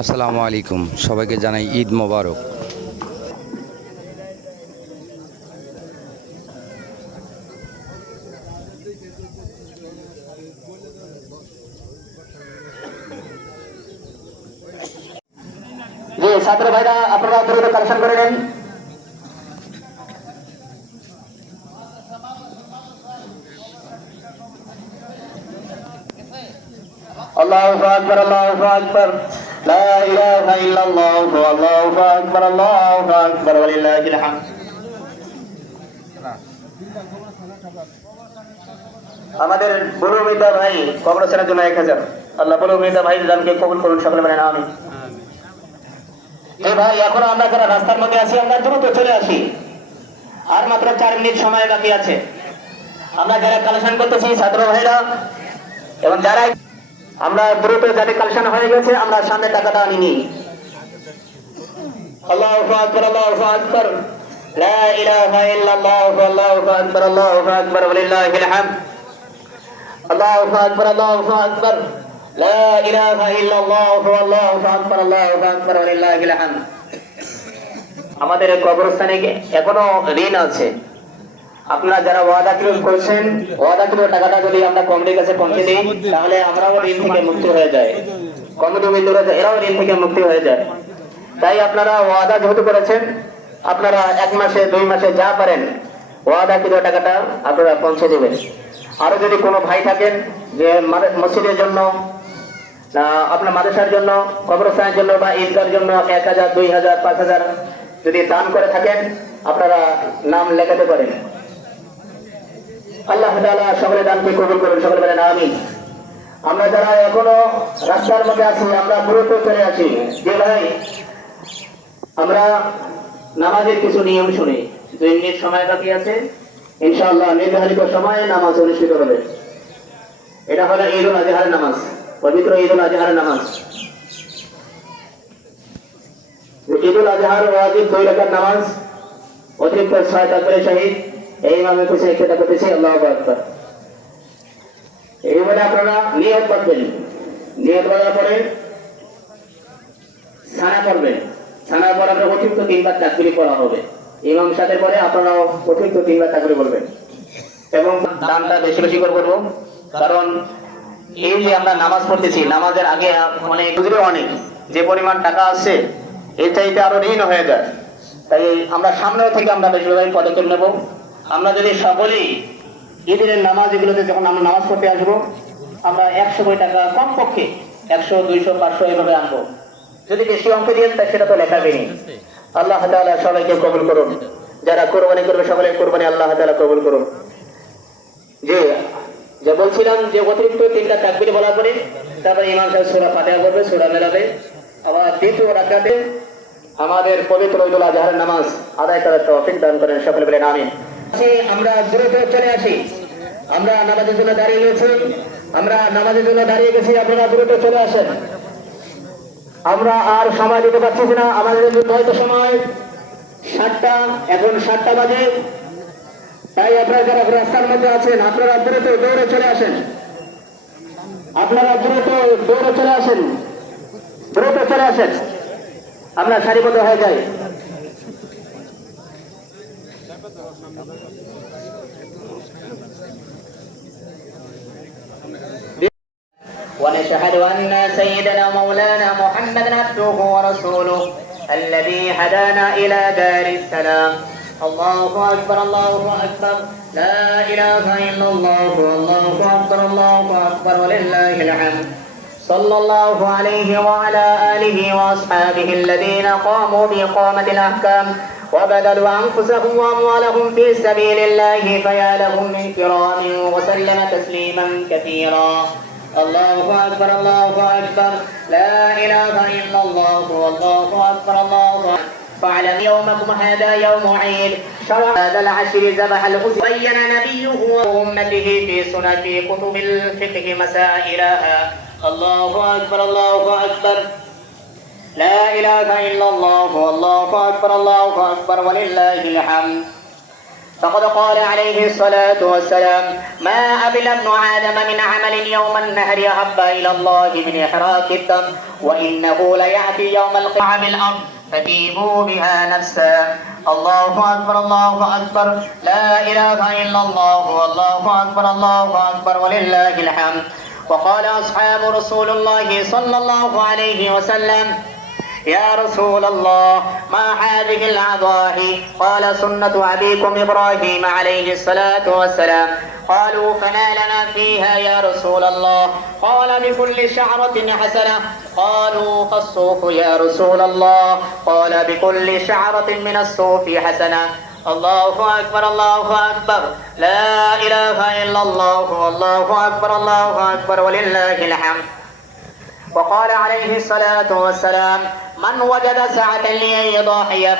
আসসালামু আলাইকুম। সবাইকে জানাই ঈদ মোবারক। ছাত্র ভাইরা, আপনারা দ্রুত কালেকশন করে নেন। আল্লাহ আকবর, আল্লাহ لا إله إلا الله الله أكبر الله أكبر ولله الحمد আমাদের বড় মিতা ভাই কবরস্থানের জন্য এক হাজার আল্লাহ বড় মিতা ভাই দানকে কবুল করুন সকলে মানে আমি এ ভাই এখন আমরা যারা রাস্তার মধ্যে আছি আমরা দ্রুত চলে আসি আর মাত্র চার মিনিট সময় বাকি আছে আমরা যারা কালেকশন করতেছি ছাত্র ভাইরা এবং যারা আমরা দ্রুত যাদের কালেকশন হয়ে গেছে আমরা সামনে টাকাটা আনি নি আল্লাহু আকবার আল্লাহু আকবার। লা ইলাহা ইল্লাল্লাহ আল্লাহু আকবার আল্লাহু আকবার ওয়ালিল্লাহিল হামদ আল্লাহু আকবার আল্লাহু আকবার। লা ইলাহা ইল্লাল্লাহ আল্লাহু আকবার আল্লাহু আকবার ওয়ালিল্লাহিল হামদ আমাদের কবরস্থানে এখনও ঋণ আছে? আপনারা যারা ওয়াদা ওয়াদাকৃত করছেন ওয়াদা ওয়াদাকৃত টাকাটা যদি আমরা কমিটির কাছে পৌঁছে দিই, তাহলে আমরাও ঋণ থেকে মুক্তি হয়ে যায়। কমিটি মিত্ররা, এরাও ঋণ থেকে মুক্তি হয়ে যায়। তাই আপনারা ওয়াদা যেহেতু করেছেন, আপনারা এক মাসে, দুই মাসে যা পারেন, ওয়াদা ওয়াদাকৃত টাকাটা আপনারা পৌঁছে দেবেন। আরও যদি কোনো ভাই থাকেন যে মসজিদের জন্য আপনার মাদ্রাসার জন্য, কবরস্থানের জন্য বা ঈদগার জন্য এক হাজার, দুই হাজার, পাঁচ হাজার যদি দান করে থাকেন, আপনারা নাম লেখাতে পারেন। আল্লাহ সকলে দানকে কবুল করুন, সকলে বলেন আমিন। আমরা যারা এখনও রাস্তার মধ্যে আছি, আমরা দ্রুত চলে আসি। যে ভাই, আমরা নামাজের কিছু নিয়ম শুনি। দুই মিনিট সময় বাকি আছে। ইনশাআল্লাহ নির্ধারিত সময়ে নামাজ অনুষ্ঠিত হবে। এটা হলো ঈদ উল আজহার নামাজ, পবিত্র ঈদ উল আজহার নামাজ। ঈদ উল আজহার ওয়াজিব দুই রাকাত নামাজ, অতিরিক্ত ছয় তাকবীরে শহীদ। এই ইমামের কাছে ইফতেদা করতেছি আল্লাহু আকবার। এইবারে আপনারা নিয়ত করবেন। নিয়ত করার পরে ছানা করবেন ছানার পর আপনার অতিরিক্ত তিনবার চাকরি পড়া হবে। ইমাম সাথে পরে আপনারাও অতিরিক্ত তিনবার তাকবিরি বলবেন এবং দানটা বেশি বেশি করে করব কারণ এই যে আমরা নামাজ পড়তেছি, নামাজের আগে অনেক হুজুরে অনেক যে পরিমাণ টাকা আসছে এর চাইতে আরও ঋণ হয়ে যায়। তাই আমরা সামনে থেকে আমরা বেশিরভাগ পদক্ষেপ নেব। আমরা যদি সকলেই ঈদের নামাজ এগুলোতে যখন আমরা নামাজ পড়তে আসব, আমরা একশো কোটি টাকা কমপক্ষে একশো, দুইশো, পাঁচশো এভাবে আনব। যদি বেশি অঙ্ক দিয়ে তা সেটা তো লেখাবেনি আল্লাহ তাআলা সবাইকে কবুল করুন। যারা কোরবানি করবে, সকলে কোরবানি আল্লাহ তাআলা কবুল করুন। যে যে বলছিলাম যে অতিরিক্ত তিনটা তাকবির বলা পরে, তারপরে ইমাম সাহেব সুরা ফাতিহা করবে সুরা মেলাবে। আবার দ্বিতীয় রাকাতে আমাদের পবিত্র ঈদুল আজহারের নামাজ আদায় করার তৌফিক দান করেন সকলে বলেন, আমিন। আমরা দ্রুত চলে আসি। আমরা নামাজের জন্য দাঁড়িয়ে গেছি। আমরা নামাজের জন্য দাঁড়িয়ে গেছি, আপনারা দ্রুত চলে আসেন। আমরা আর সময় দিতে পারছি না, আমাদের নির্ধারিত সময়, সাতটা, এখন সাতটা বাজে। তাই আপনারা যারা রাস্তার মধ্যে আছেন, আপনারা দ্রুত দৌড়ে চলে আসেন। আপনারা দ্রুত দৌড়ে চলে আসেন। দ্রুত চলে আসেন। আমরা সারিবদ্ধ হয়ে যাই। ونشهد أن سيدنا مولانا محمدا عبده ورسوله الذي هدانا إلى دار السلام. الله أكبر الله أكبر. لا إله إلا الله الله أكبر الله أكبر ولله الحمد. صلى الله عليه وعلى آله وأصحابه الذين قاموا بإقامة الأحكام. وبذلوا أنفسهم وأموالهم في سبيل الله فيا لهم من كرام وسلم تسليما كثيرا. الله أكبر الله أكبر. لا إله إلا الله الله أكبر الله أكبر. فاعلم يومكم هذا يوم عيد. شرع هذا العشر ذبح الأسر. بين نبيه وأمته في سنة كتب الفقه مسائلها. الله أكبر الله أكبر. لا إله إلا الله الله أكبر الله أكبر ولله الحمد. فقد قال عليه الصلاة والسلام ما أبل ابن آدم من عمل يوم النهر أحب إلى الله من إحراق الدم وإنه ليأتي يوم القيامة بالأرض فتيبوا بها نفسا. الله أكبر الله أكبر. لا إله إلا الله الله أكبر الله أكبر ولله الحمد. وقال أصحاب رسول الله صلى الله عليه وسلم يا رسول الله ما هذه الأضاحي قال سنة أبيكم إبراهيم عليه الصلاة والسلام. قالوا فما لنا فيها يا رسول الله؟ قال بكل شعرة حسنة. قالوا فالصوف يا رسول الله. قال بكل شعرة من الصوف حسنة. الله أكبر الله أكبر. لا إله إلا الله الله أكبر الله أكبر ولله الحمد. وقال عليه الصلاة والسلام من وجد سعة لأن يضاحي